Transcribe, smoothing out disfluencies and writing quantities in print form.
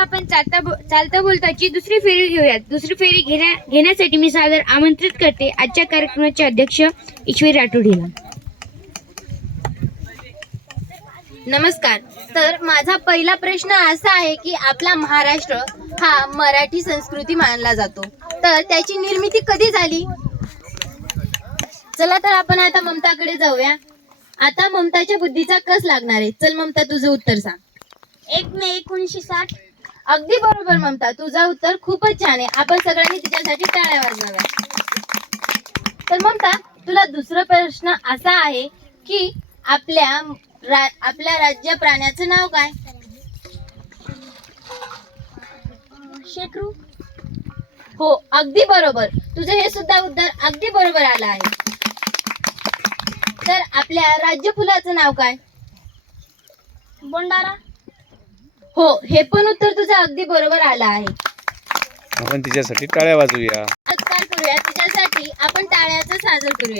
आपण चालता बोलताची दुसरी फेरी घेऊयात. दुसरी फेरी घेण्यासाठी मी सादर आमंत्रित करते आजच्या कार्यक्रमाचे अध्यक्ष ईश्वरी राठोड हिला. नमस्कार. तर माझा पहिला प्रश्न असा आहे की आपला महाराष्ट्र हा मराठी संस्कृती मानला जातो, तर त्याची निर्मिती कधी झाली? चला तर आपण आता ममताकडे जाऊया. आता ममताच्या बुद्धीचा कस लागणार आहे. चल ममता, तुझं उत्तर सांग. 1 मे 1960. अगदी बरोबर ममता, तुझं उत्तर खूपच छान आहे. आपण सगळ्यांनी तिच्यासाठी टाळ्या वाजवाव्या. तर ममता, तुला दुसरा प्रश्न असा आहे की आपल्या राज्य प्राण्याचं नाव काय? शेकरू. हो, अगदी बरोबर. तुझं हे सुद्धा उत्तर अगदी बरोबर आलं आहे. तर आपल्या राज्य फुलाचं नाव काय? बोंडारा. हो, हे पण उत्तर तुझं अगदी बरोबर आलं आहे. आपण तिच्यासाठी टाळ्या वाजवूया. सत्कार करूया, तिच्यासाठी आपण टाळ्याचं साजर करूया.